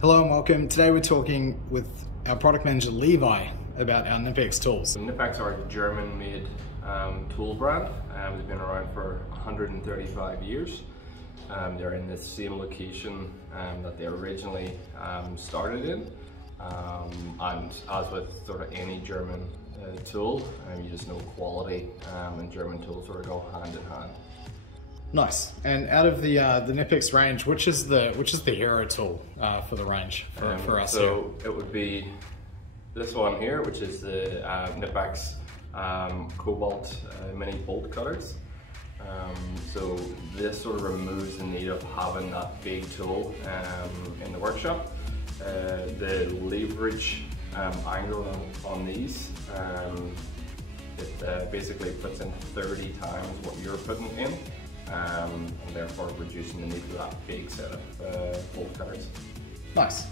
Hello and welcome. Today we're talking with our product manager Levi about our Knipex tools. Knipex are a German-made tool brand. They've been around for 135 years. They're in the same location that they originally started in. And as with sort of any German tool, you just know quality and German tools sort of go hand in hand. Nice. And out of the Knipex range, which is the hero tool for the range for us? So it would be this one here, which is the Knipex Cobalt mini bolt cutters. So this sort of removes the need of having that big tool in the workshop. The leverage angle on these, it basically puts in 30 times what you're putting in. And therefore reducing the need for that big set of bolt cutters. Nice.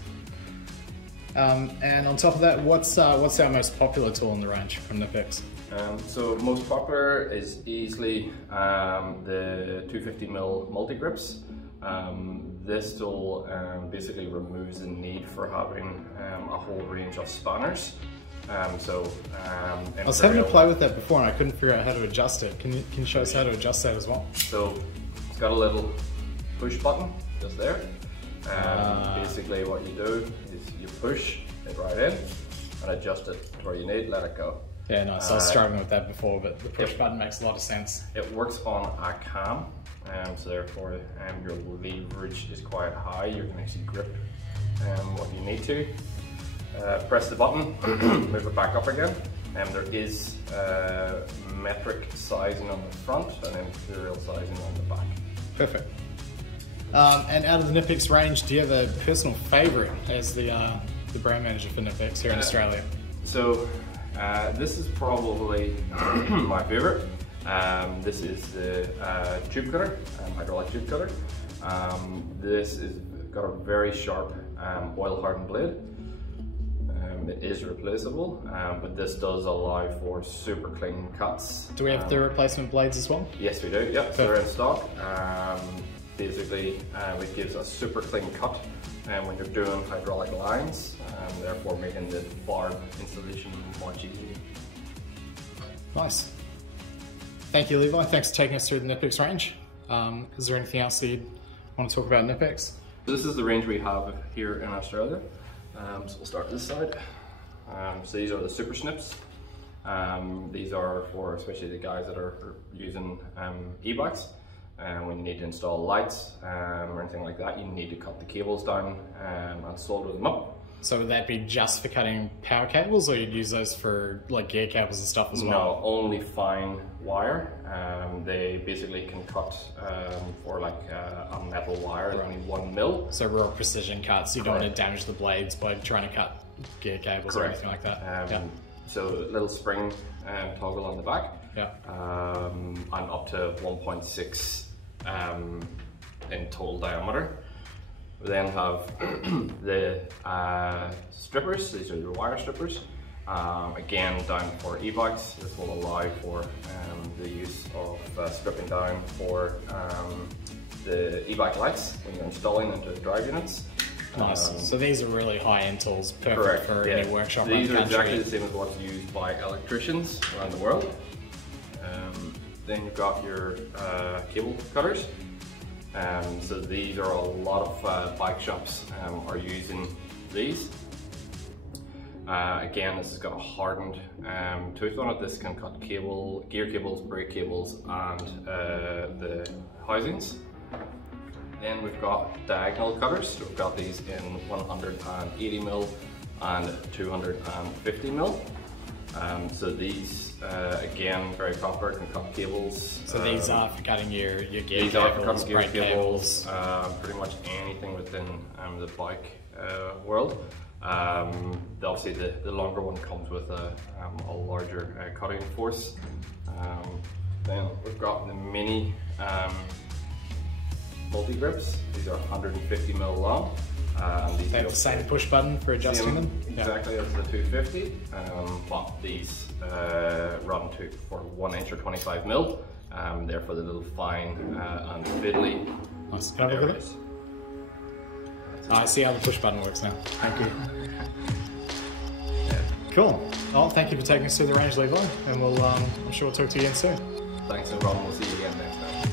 And on top of that, what's our most popular tool in the range from Knipex? So most popular is easily the 250mm multi-grips. This tool basically removes the need for having a whole range of spanners. I was having to play with that before and I couldn't figure out how to adjust it. Can you show us how to adjust that as well? So it's got a little push button just there. Basically what you do is you push it right in and adjust it to where you need, let it go. Yeah, nice. I was struggling with that before, but the push button makes a lot of sense. It works on a cam, so therefore your leverage is quite high. You can actually grip what you need to. Press the button, move it back up again, and there is metric sizing on the front and imperial sizing on the back. Perfect. And out of the Knipex range, do you have a personal favourite as the brand manager for Knipex here in Australia? So this is probably my favourite. This is the tube cutter, hydraulic tube cutter. This has got a very sharp oil hardened blade. It is replaceable, but this does allow for super clean cuts. Do we have the replacement blades as well? Yes, we do. Yep, so they're in stock. Basically, it gives a super clean cut when you're doing hydraulic lines, therefore making the barb installation much easier. Nice. Thank you, Levi. Thanks for taking us through the Knipex range. Is there anything else that you'd want to talk about Knipex? This is the range we have here in Australia. So we'll start this side. So these are the Super Snips. These are for especially the guys that are using e-bikes. When you need to install lights or anything like that, you need to cut the cables down and solder them up. So would that be just for cutting power cables, or you'd use those for like gear cables and stuff as well? No, only fine wire. They basically can cut for like a metal wire, only 1 mil. So real precision cuts. You don't want to damage the blades by trying to cut gear cables or anything like that. Yeah. So a little spring toggle on the back. Yeah. And up to 1.6 in total diameter. We then have the strippers. These are the wire strippers. Again, down for e-bikes. This will allow for the use of stripping down for the e-bike lights when you're installing into the drive units. Nice. So these are really high-end tools, perfect for any workshop around the country. These are exactly the same as what's used by electricians around the world. Then you've got your cable cutters. So these are a lot of bike shops are using these. Again, this has got a hardened tooth on it. This can cut gear cables, brake cables, and the housings. Then we've got diagonal cutters. So we've got these in 180mm and 250mm. So these, again, very popular, can cut cables. So these are for cutting your gear cables, these are for cutting gear brake cables. Pretty much anything within the bike world. Obviously the longer one comes with a larger cutting force. Then we've got the mini multi-grips. These are 150mm long. These have the same push button for adjusting them? Exactly as the 250, but these run for 1 inch or 25mm. They're for the little fine and fiddly. Nice. Can I have a look at this? I see how the push button works now. Thank you. Yeah. Cool. Well, thank you for taking us through the range, Levi, and I'm sure we'll talk to you again soon. Thanks, no problem. We'll see you again next time.